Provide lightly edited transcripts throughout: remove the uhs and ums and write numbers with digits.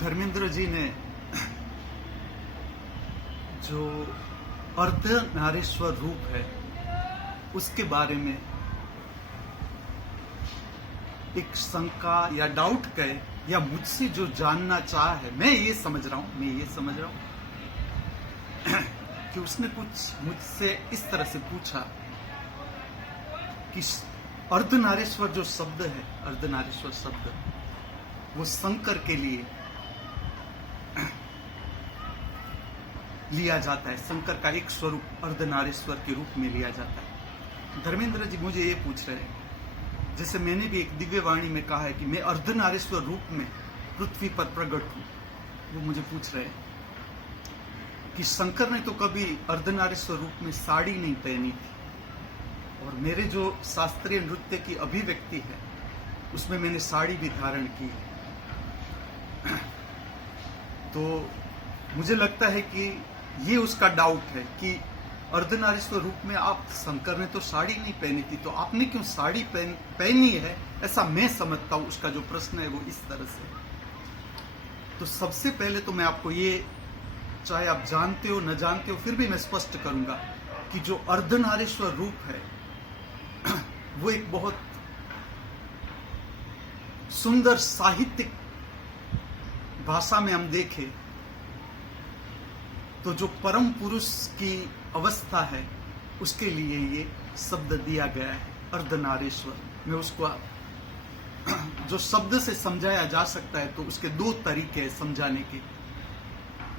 धर्मेंद्र जी ने जो अर्धनारीश्वर रूप है उसके बारे में एक शंका या डाउट कहे या मुझसे जो जानना चाहा है, मैं ये समझ रहा हूं कि उसने कुछ मुझसे इस तरह से पूछा कि अर्धनारीश्वर जो शब्द है, अर्धनारीश्वर शब्द वो शंकर के लिए लिया जाता है, शंकर का एक स्वरूप अर्धनारीश्वर के रूप में लिया जाता है। धर्मेंद्र जी मुझे ये पूछ रहे हैं, जैसे मैंने भी एक दिव्य वाणी में कहा है कि मैं अर्धनारीश्वर रूप में पृथ्वी पर प्रकट हूं, वो मुझे पूछ रहे हैं कि शंकर ने तो कभी अर्धनारीश्वर रूप में साड़ी नहीं पहनी थी, और मेरे जो शास्त्रीय नृत्य की अभिव्यक्ति है उसमें मैंने साड़ी भी धारण की है। तो मुझे लगता है कि ये उसका डाउट है कि अर्धनारीश्वर रूप में आप, शंकर ने तो साड़ी नहीं पहनी थी, तो आपने क्यों साड़ी पहनी है, ऐसा मैं समझता हूं। उसका जो प्रश्न है वो इस तरह से। तो सबसे पहले तो मैं आपको ये, चाहे आप जानते हो न जानते हो, फिर भी मैं स्पष्ट करूंगा कि जो अर्धनारीश्वर रूप है वो एक बहुत सुंदर साहित्यिक भाषा में हम देखें तो जो परम पुरुष की अवस्था है उसके लिए ये शब्द दिया गया है, अर्धनारीश्वर। मैं उसको जो शब्द से समझाया जा सकता है तो उसके दो तरीके हैं समझाने के।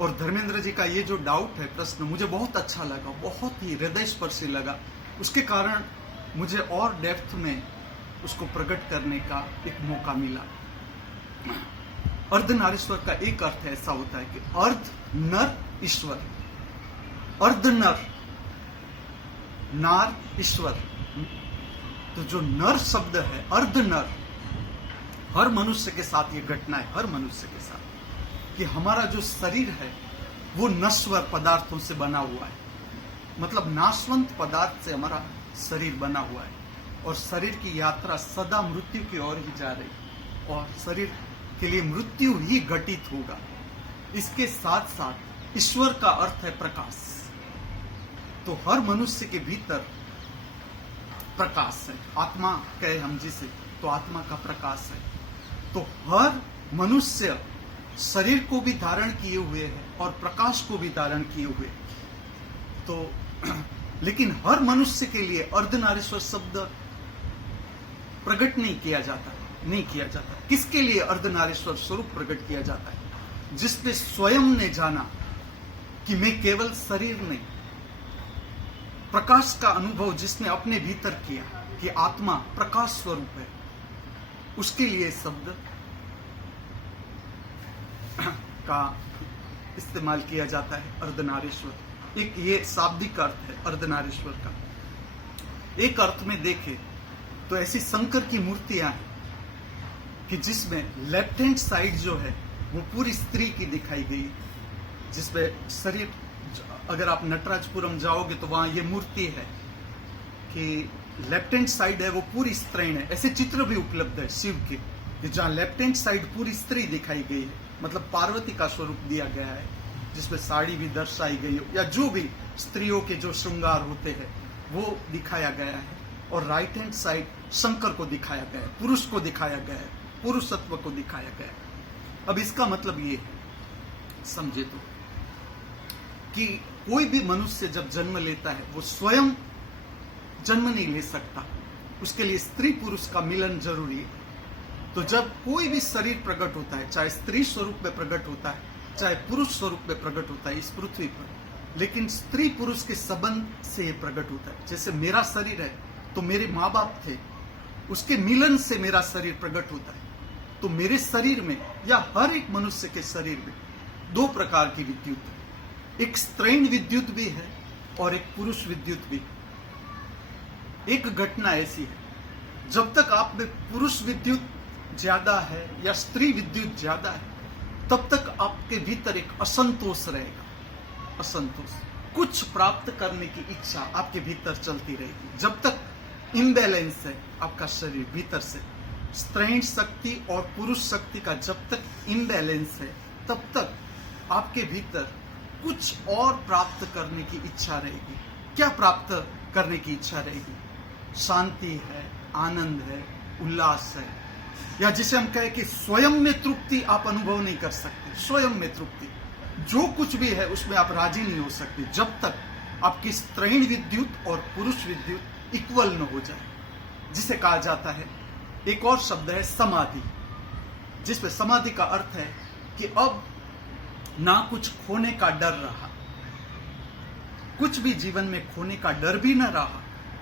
और धर्मेंद्र जी का ये जो डाउट है, प्रश्न, मुझे बहुत अच्छा लगा, बहुत ही हृदयस्पर्शी लगा। उसके कारण मुझे और डेप्थ में उसको प्रकट करने का एक मौका मिला। अर्धनारीश्वर का एक अर्थ ऐसा होता है कि अर्ध नर ईश्वर, अर्ध नर, नार ईश्वर। तो जो नर शब्द है, अर्ध नर, हर मनुष्य के साथ ये घटना है, हर मनुष्य के साथ, कि हमारा जो शरीर है वो नश्वर पदार्थों से बना हुआ है, मतलब नाशवंत पदार्थ से हमारा शरीर बना हुआ है, और शरीर की यात्रा सदा मृत्यु की ओर ही जा रही, और शरीर के लिए मृत्यु ही घटित होगा। इसके साथ साथ ईश्वर का अर्थ है प्रकाश। तो हर मनुष्य के भीतर प्रकाश है, आत्मा कहे हम जिसे, तो आत्मा का प्रकाश है। तो हर मनुष्य शरीर को भी धारण किए हुए है और प्रकाश को भी धारण किए हुए। तो लेकिन हर मनुष्य के लिए अर्धनारीश्वर शब्द प्रकट नहीं किया जाता। किसके लिए अर्धनारीश्वर स्वरूप प्रकट किया जाता है? जिसने स्वयं ने जाना कि मैं केवल शरीर नहीं, प्रकाश का अनुभव जिसने अपने भीतर किया कि आत्मा प्रकाश स्वरूप है, उसके लिए शब्द का इस्तेमाल किया जाता है अर्धनारीश्वर। एक ये शाब्दिक अर्थ है अर्धनारीश्वर का। एक अर्थ में देखें तो ऐसी शंकर की मूर्तियां हैं कि जिसमें लेफ्ट हैंड साइड जो है वो पूरी स्त्री की दिखाई गई, जिसमें शरीर, अगर आप नटराजपुरम जाओगे तो वहां ये मूर्ति है कि लेफ्ट हैंड साइड है वो पूरी स्त्रीण है। ऐसे चित्र भी उपलब्ध है शिव के, जहां लेफ्ट हैंड साइड पूरी स्त्री दिखाई गई है, मतलब पार्वती का स्वरूप दिया गया है, जिसमें साड़ी भी दर्शाई गई हो, या जो भी स्त्रियों के जो श्रृंगार होते हैं वो दिखाया गया है। और राइट हैंड साइड शंकर को दिखाया गया है, पुरुष को दिखाया गया है, पुरुषत्व को दिखाया गया है। अब इसका मतलब ये है, समझे तो, कि कोई भी मनुष्य जब जन्म लेता है वो स्वयं जन्म नहीं ले सकता, उसके लिए स्त्री पुरुष का मिलन जरूरी है। तो जब कोई भी शरीर प्रकट होता है, चाहे स्त्री स्वरूप में प्रकट होता है, चाहे पुरुष स्वरूप में प्रकट होता है इस पृथ्वी पर, लेकिन स्त्री पुरुष के संबंध से प्रकट होता है। जैसे मेरा शरीर है तो मेरे माँ बाप थे, उसके मिलन से मेरा शरीर प्रकट होता है। तो मेरे शरीर में या हर एक मनुष्य के शरीर में दो प्रकार की विद्युत है, एक स्त्रीण विद्युत भी है और एक पुरुष विद्युत भी। एक घटना ऐसी है, जब तक आप में पुरुष विद्युत ज्यादा है या स्त्री विद्युत ज्यादा है, तब तक आपके भीतर एक असंतोष रहेगा, असंतोष, कुछ प्राप्त करने की इच्छा आपके भीतर चलती रहेगी। जब तक इम्बैलेंस है आपका शरीर भीतर से, स्त्रीण शक्ति और पुरुष शक्ति का जब तक इम्बैलेंस है, तब तक आपके भीतर कुछ और प्राप्त करने की इच्छा रहेगी। क्या प्राप्त करने की इच्छा रहेगी? शांति है, आनंद है, उल्लास है, या जिसे हम कहें कि स्वयं में तृप्ति आप अनुभव नहीं कर सकते। स्वयं में तृप्ति, जो कुछ भी है उसमें आप राजी नहीं हो सकते जब तक आपकी स्त्रीण विद्युत और पुरुष विद्युत इक्वल न हो जाए, जिसे कहा जाता है, एक और शब्द है समाधि, जिसपे समाधि का अर्थ है कि अब ना कुछ खोने का डर रहा, कुछ भी जीवन में खोने का डर भी न रहा,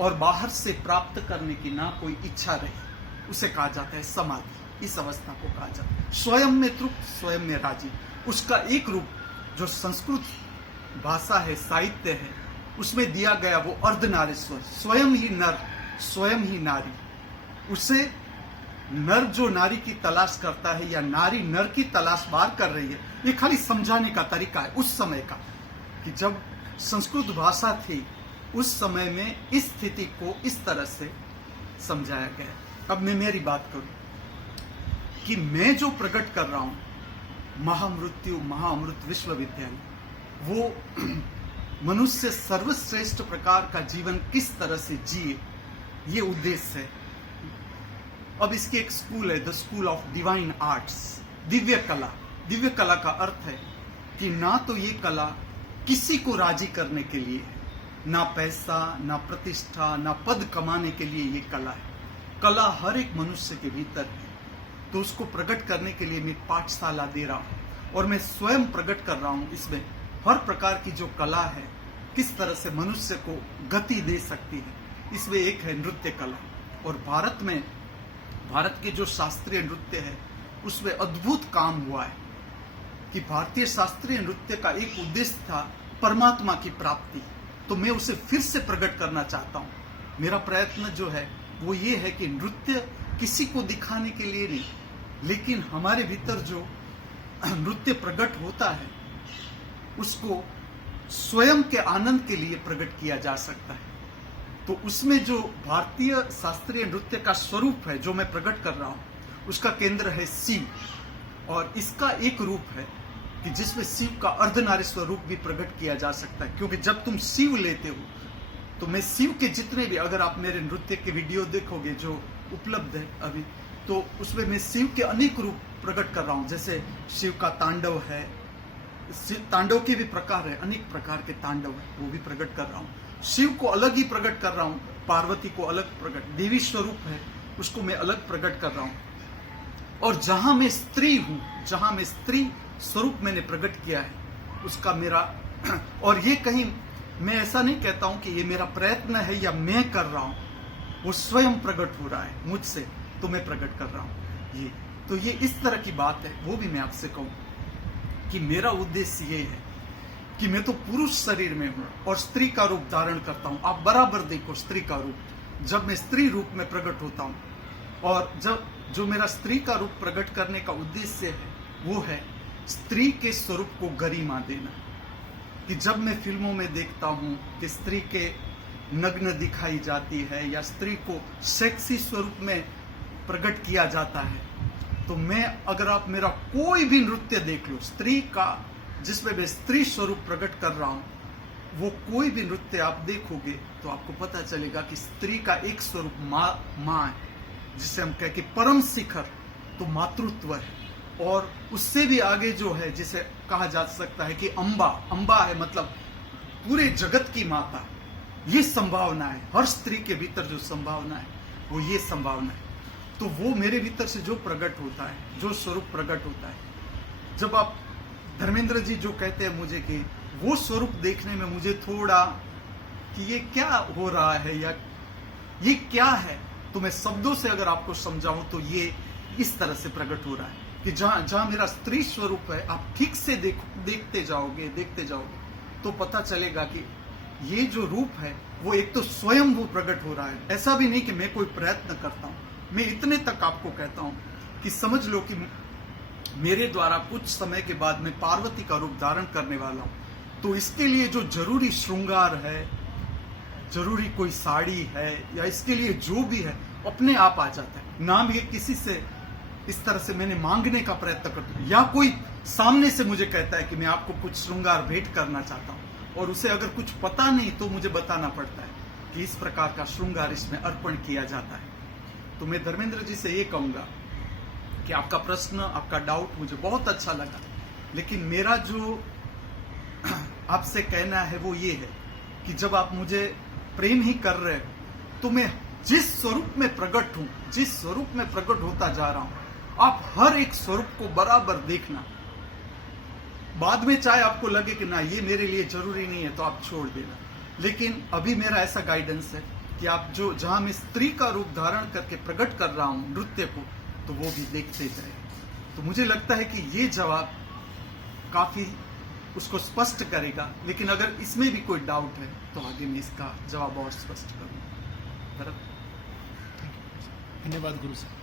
और बाहर से प्राप्त करने की ना कोई इच्छा रही, उसे कहा जाता है समाधि। इस अवस्था को कहा जाता है स्वयं में तृप्त, स्वयं में राजी। उसका एक रूप जो संस्कृत भाषा है, साहित्य है, उसमें दिया गया वो अर्धनारीश्वर, स्वयं ही नर, स्वयं ही नारी। उसे नर जो नारी की तलाश करता है या नारी नर की तलाश बाहर कर रही है, ये खाली समझाने का तरीका है उस समय का, कि जब संस्कृत भाषा थी उस समय में इस स्थिति को इस तरह से समझाया गया। अब मैं मेरी बात करूं कि मैं जो प्रकट कर रहा हूं महामृत्यु महाअमृत विश्वविद्यालय, वो मनुष्य सर्वश्रेष्ठ प्रकार का जीवन किस तरह से जिए, ये उद्देश्य है। अब इसकी एक स्कूल है, the school of divine arts, Divya कला। दिव्य कला का अर्थ है कि ना तो ये कला किसी को राजी करने के लिए है, ना पैसा, ना प्रतिष्ठा, ना पद कमाने के लिए ये कला है। कला हर एक मनुष्य के भीतर है, तो उसको प्रकट करने के लिए मैं पाठशाला दे रहा हूँ और मैं स्वयं प्रकट कर रहा हूँ। इसमें हर प्रकार की जो कला है किस तरह से मनुष्य को गति दे सकती है, इसमें एक है नृत्य कला। और भारत के जो शास्त्रीय नृत्य है उसमें अद्भुत काम हुआ है कि भारतीय शास्त्रीय नृत्य का एक उद्देश्य था परमात्मा की प्राप्ति, तो मैं उसे फिर से प्रकट करना चाहता हूँ। मेरा प्रयत्न जो है वो ये है कि नृत्य किसी को दिखाने के लिए नहीं, लेकिन हमारे भीतर जो नृत्य प्रकट होता है उसको स्वयं के आनंद के लिए प्रकट किया जा सकता है। तो उसमें जो भारतीय शास्त्रीय नृत्य का स्वरूप है जो मैं प्रकट कर रहा हूँ, उसका केंद्र है शिव, और इसका एक रूप है कि जिसमें शिव का अर्धनारीश्वर रूप भी प्रकट किया जा सकता है। क्योंकि जब तुम शिव लेते हो तो मैं शिव के जितने भी, अगर आप मेरे नृत्य के वीडियो देखोगे जो उपलब्ध है अभी, तो उसमें मैं शिव के अनेक रूप प्रकट कर रहा हूँ। जैसे शिव का तांडव है, तांडव के भी प्रकार है, अनेक प्रकार के तांडव है, वो भी प्रकट कर रहा हूँ। शिव को अलग ही प्रकट कर रहा हूँ, पार्वती को अलग प्रकट, देवी स्वरूप है उसको मैं अलग प्रकट कर रहा हूँ। और जहां मैं स्त्री हूं, जहां मैं स्त्री स्वरूप मैंने प्रकट किया है, उसका मेरा और ये कहीं मैं ऐसा नहीं कहता हूं कि ये मेरा प्रयत्न है या मैं कर रहा हूं, वो स्वयं प्रकट हो रहा है मुझसे, तो मैं प्रकट कर रहा हूं। ये इस तरह की बात है। वो भी मैं आपसे कहूं कि मेरा उद्देश्य ये है कि मैं तो पुरुष शरीर में हूं और स्त्री का रूप धारण करता हूं। आप बराबर देखो स्त्री का रूप, जब मैं स्त्री रूप में प्रकट होता हूं, और जब जो मेरा स्त्री का रूप प्रकट करने का उद्देश्य है वो है स्त्री के स्वरूप को गरिमा देना। कि जब मैं फिल्मों में देखता हूं कि स्त्री के नग्न दिखाई जाती है या स्त्री को सेक्सी स्वरूप में प्रकट किया जाता है, तो मैं, अगर आप मेरा कोई भी नृत्य देख लो स्त्री का, जिसमें मैं स्त्री स्वरूप प्रकट कर रहा हूं, वो कोई भी नृत्य आप देखोगे तो आपको पता चलेगा कि स्त्री का एक स्वरूप माँ है, जिसे हम कहें कि परम शिखर तो मातृत्व है, और उससे भी आगे जो है जिसे कहा जा सकता है कि अम्बा है, मतलब पूरे जगत की माता। ये संभावना है, हर स्त्री के भीतर जो संभावना है वो ये संभावना है। तो वो मेरे भीतर से जो प्रकट होता है, जो स्वरूप प्रकट होता है, जब आप धर्मेंद्र जी जो कहते हैं मुझे कि वो स्वरूप देखने में मुझे थोड़ा कि ये क्या हो रहा है या ये क्या है, तो मैं शब्दों से अगर आपको समझाऊं तो ये इस तरह से प्रकट हो रहा है कि जहां मेरा स्त्री स्वरूप है, आप ठीक से देखते जाओगे तो पता चलेगा कि ये जो रूप है वो एक तो स्वयं वो प्रकट हो रहा है। ऐसा भी नहीं कि मैं कोई प्रयत्न करता हूं, मैं इतने तक आपको कहता हूं कि समझ लो कि मेरे द्वारा कुछ समय के बाद मैं पार्वती का रूप धारण करने वाला हूं। तो इसके लिए जो जरूरी श्रृंगार है, जरूरी कोई साड़ी है, या इसके लिए जो भी है अपने आप आ जाता है। नाम ये किसी से इस तरह से मैंने मांगने का प्रयत्न करता हूँ, या कोई सामने से मुझे कहता है कि मैं आपको कुछ श्रृंगार भेंट करना चाहता हूँ और उसे अगर कुछ पता नहीं तो मुझे बताना पड़ता है कि इस प्रकार का श्रृंगार इसमें अर्पण किया जाता है। तो मैं धर्मेंद्र जी से ये कहूंगा कि आपका प्रश्न, आपका डाउट मुझे बहुत अच्छा लगा, लेकिन मेरा जो आपसे कहना है वो ये है कि जब आप मुझे प्रेम ही कर रहे हो तो मैं जिस स्वरूप में प्रकट हूं, जिस स्वरूप में प्रकट होता जा रहा हूं, आप हर एक स्वरूप को बराबर देखना। बाद में चाहे आपको लगे कि ना ये मेरे लिए जरूरी नहीं है तो आप छोड़ देना, लेकिन अभी मेरा ऐसा गाइडेंस है कि आप जो जहां मैं स्त्री का रूप धारण करके प्रकट कर रहा हूं नृत्य को, तो वो भी देखते जाए। तो मुझे लगता है कि ये जवाब काफी उसको स्पष्ट करेगा, लेकिन अगर इसमें भी कोई डाउट है तो आगे मैं इसका जवाब और स्पष्ट करूंगा। धन्यवाद गुरु सर।